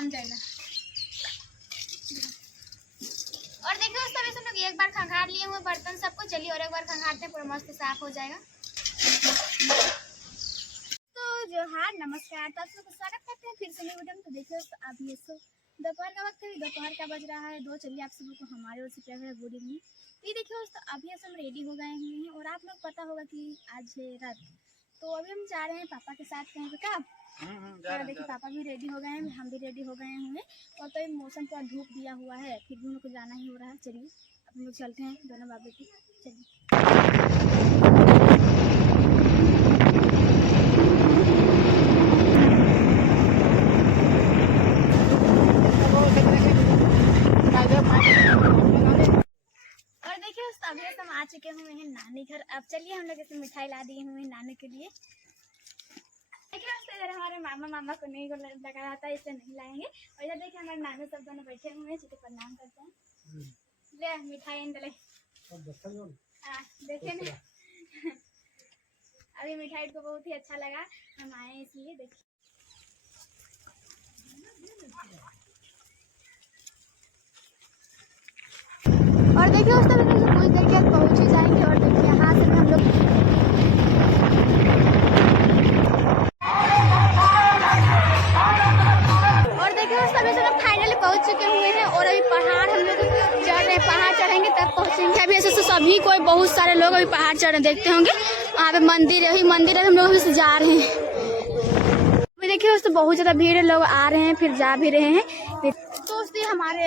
जम जाएगा। और देखो उस तरह से लोग एक बार खंगार लिए हुए बर्तन सबको, चलिए और एक बार खंगारते हैं, पूरा मस्त साफ हो जाएगा। तो जो हाँ नमस्कार, तो आप सबको स्वागत करते हैं फिर से नई वीडियो में। तो देखिए अभी ये दोपहर का वक्त है, दोपहर का बज रहा है 2। चलिए आप सबको हमारे ओर से प्यार है गुड इवनिंग। ये देखिए दोस्तों अभी हम रेडी हो गए हुए हैं और आप लोग पता होगा कि आज है रात, तो अभी हम जा रहे हैं पापा के साथ कहीं पे। कब देखिए पापा भी रेडी हो गए हैं, हम भी रेडी हो गए हुए। और तो मौसम पूरा धूप दिया हुआ है, फिर भी हम लोग को जाना ही हो रहा है। चलिए अब हम लोग चलते हैं दोनों बाबू की। चलिए अभी हम आ चुके हुए हैं नानी घर। अब चलिए हम लोग इसे मिठाई ला दिए हुए हैं नानी के लिए। इधर हमारे मामा को नहीं लगा रहा था, इससे नहीं लाएंगे। और इधर देखिए हमारे नानी सब दोनों बैठे हुए हैं, चलिए प्रणाम करते हैं। ले मिठाई ले। हाँ देखिए ना अभी मिठाई को बहुत ही अच्छा लगा, हम आए इसलिए। देखिए और देखिए उस तरह से कुछ देर के बाद पहुँच ही जाएंगे। और देखिए यहाँ से हम लोग फाइनली पहुँच चुके हुए हैं। और अभी पहाड़ हम लोग चढ़ रहे हैं, पहाड़ चढ़ेंगे तब पहुँचेंगे। अभी ऐसे सभी कोई बहुत सारे लोग अभी पहाड़ चढ़ रहे देखते होंगे, वहाँ पे मंदिर है, मंदिर है, हम लोग अभी से जा रहे हैं। अभी देखिए दोस्तों बहुत ज़्यादा भीड़ है, लोग आ रहे हैं फिर जा भी रहे हैं। तो दोस्तों हमारे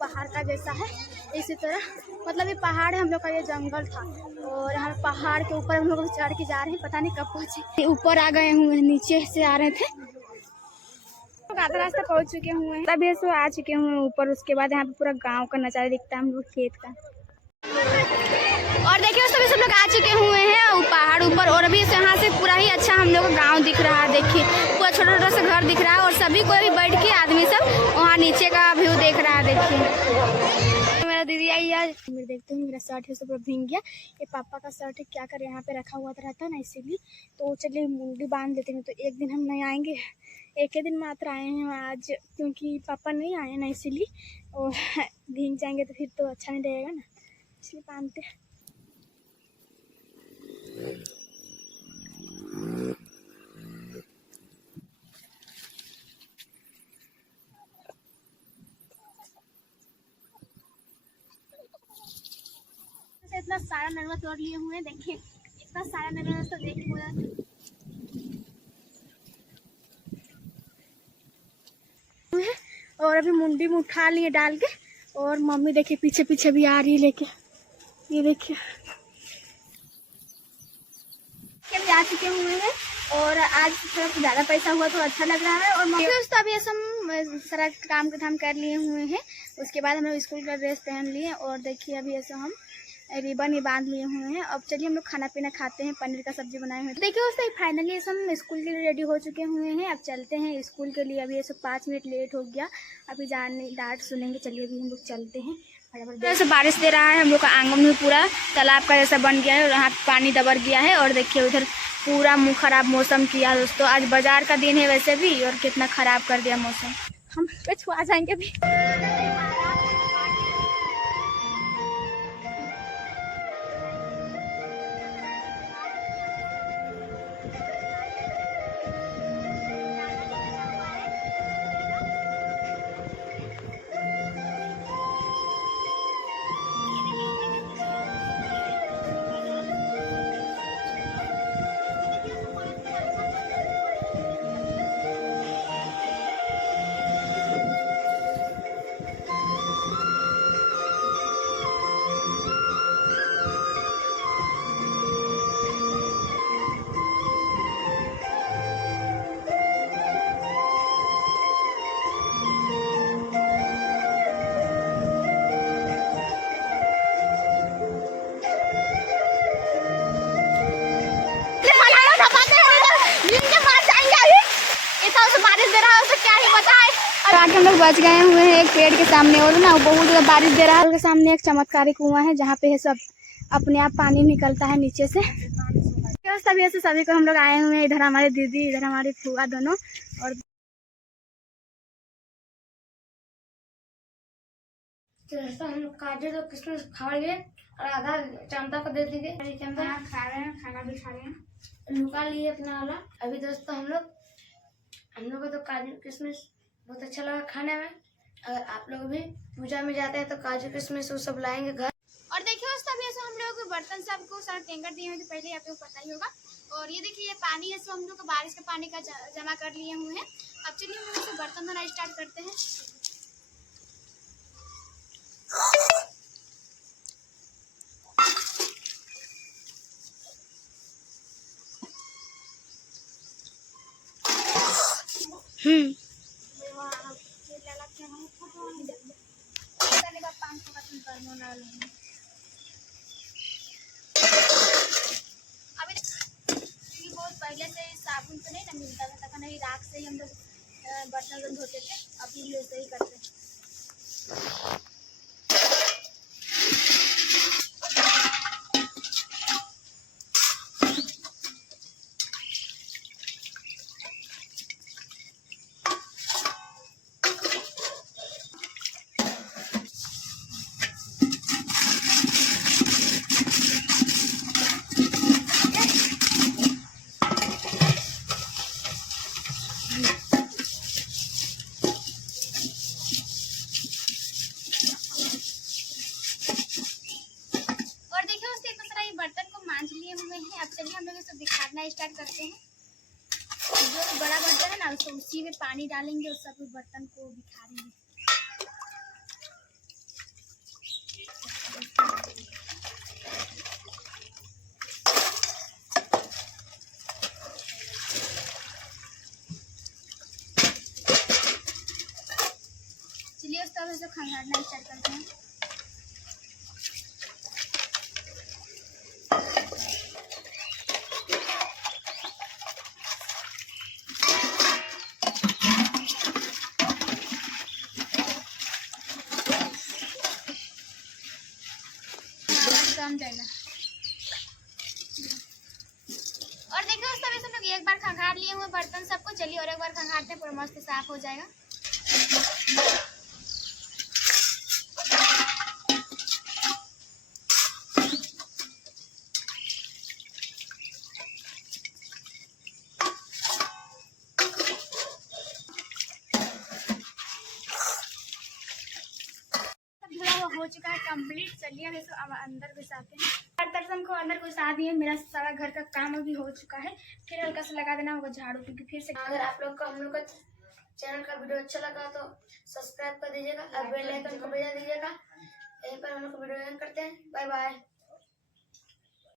पहाड़ का जैसा है इसी तरह, मतलब ये पहाड़ है, हम लोग का ये जंगल था और हम पहाड़ के ऊपर हम लोग चढ़ के जा रहे हैं। पता नहीं कब पहुँचे, ऊपर आ गए हुए, नीचे से आ रहे थे, आधा रास्ता पहुँच चुके हुए हैं। तभी ऐसे आ चुके हुए ऊपर। उसके बाद यहाँ पे पूरा गांव का नज़ारा दिखता है, हम लोग खेत का। और देखिए सभी सब लोग आ चुके हुए हैं पहाड़ ऊपर। और अभी यहाँ से पूरा ही अच्छा हम लोग का गाँव दिख रहा है। देखिए पूरा छोटा छोटा सा घर दिख रहा है और सभी को अभी बैठ के आदमी सब वहाँ नीचे का व्यू देख रहा है। देखिए मेरा दीदी आई आज, मेरे देखते हैं मेरा शर्ट है सब पूरा भीग गया। ये पापा का शर्ट है, क्या करे यहाँ पे रखा हुआ रहता है ना, इसीलिए। तो चलिए मुंडी बांध देते हैं। तो एक दिन हम नहीं आएंगे, एक ही दिन मात्र आए हैं आज, क्योंकि पापा नहीं आए ना, इसीलिए। और भीग जाएंगे तो फिर तो अच्छा नहीं रहेगा ना, इसलिए बांधते हैं। इतना सारा नरवा तोड़ लिए हुए हैं, देखिए इतना सारा नरवा तो देखिए और अभी मुंडी में उठा लिए डाल के। और मम्मी देखिए पीछे पीछे भी आ रही है लेके, ये देखिए आ चुके हुए हैं। और आज थोड़ा ज़्यादा पैसा हुआ तो अच्छा लग रहा है। और मम्मी दोस्तों अभी हम सारा काम का धाम कर लिए हुए हैं। उसके बाद हम लोग स्कूल का ड्रेस पहन लिए और देखिए अभी ऐसा हम रिबन ही बांध लिए हुए हैं। अब चलिए हम लोग खाना पीना खाते हैं, पनीर का सब्जी बनाए हुए हैं। देखिए दोस्तों फाइनली हम स्कूल के लिए रेडी हो चुके हुए हैं। अब चलते हैं स्कूल के लिए। अभी ऐसे 5 मिनट लेट हो गया, अभी जाने डांट सुनेंगे। चलिए अभी हम लोग चलते हैं। जैसे बारिश दे रहा है, हम लोग का आंगन में पूरा तालाब का जैसा बन गया है और यहाँ पानी दबर गया है। और देखिए उधर पूरा मुँह खराब मौसम किया है दोस्तों। आज बाजार का दिन है वैसे भी, और कितना खराब कर दिया मौसम। हम छुआ जाएंगे अभी। बारिश दे रहा है तो क्या ही बताए। और आके हम लोग बच गए हुए हैं एक पेड़ के सामने, और ना बहुत ज़्यादा बारिश दे रहा है। उसके सामने एक चमत्कारी कुआं है जहाँ पे सब अपने आप पानी निकलता है नीचे से। सभी को हम लोग आए हुए हैं। इधर हमारे दीदी, इधर हमारी फूआ दोनों। और तो दोस्तों हम लोग काजू तो किशमिश खा लिए और आधा चांदा को दे दीजिए के अंदर। खा रहे हैं, खाना भी खा रहे हैं, निकाल लिए अपना वाला। अभी दोस्तों हम लोग को तो काजू किशमिश बहुत अच्छा लगा खाने में। अगर आप लोग भी पूजा में जाते हैं तो काजू किशमिश वो सब लाएंगे घर। और देखिए दोस्तों अभी ऐसे हम लोग बर्तन सबको सारा टैंकर दिए हुए थे पहले, आप लोग को पता ही होगा। और ये देखिए ये पानी है, हम लोग बारिश का पानी का जमा कर लिए हुए हैं। अब चलिए हम लोग बर्तन धोना स्टार्ट करते हैं। पहले से साबुन तो नहीं ना मिलता था, तक नहीं राख से ही हम लोग बर्तन धोते थे, अभी भी ऐसे ही करते हैं। बर्तन को मांझ लिए हुए हैं। अब चलिए हम लोग इसको दिखाना स्टार्ट करते हैं। जो बड़ा बर्तन है ना उसको उसी में पानी डालेंगे और सब बर्तन को बिखारेंगे। चलिए उस तरह से खंगारना स्टार्ट करते हैं। कम देना। और देखो उस तरह से हम लोग एक बार खंगार लिए हुए बर्तन सबको। चलिए और एक बार खंगारते हैं, पूरा मस्त साफ हो जाएगा। हो चुका है कंप्लीट। चलिए अब अंदर घुसाते हैं। हर तरफ हमको अंदर घुसा दिए। मेरा सारा घर का काम अभी हो चुका है। फिर हल्का सा लगा देना होगा झाड़ू, क्योंकि फिर से अगर आप लोग को हम लोग का चैनल का वीडियो अच्छा लगा तो सब्सक्राइब कर दीजिएगा और बेल आइकन को बजा दीजिएगा। यहीं पर हम लोग वीडियो एंड करते हैं। Bye bye.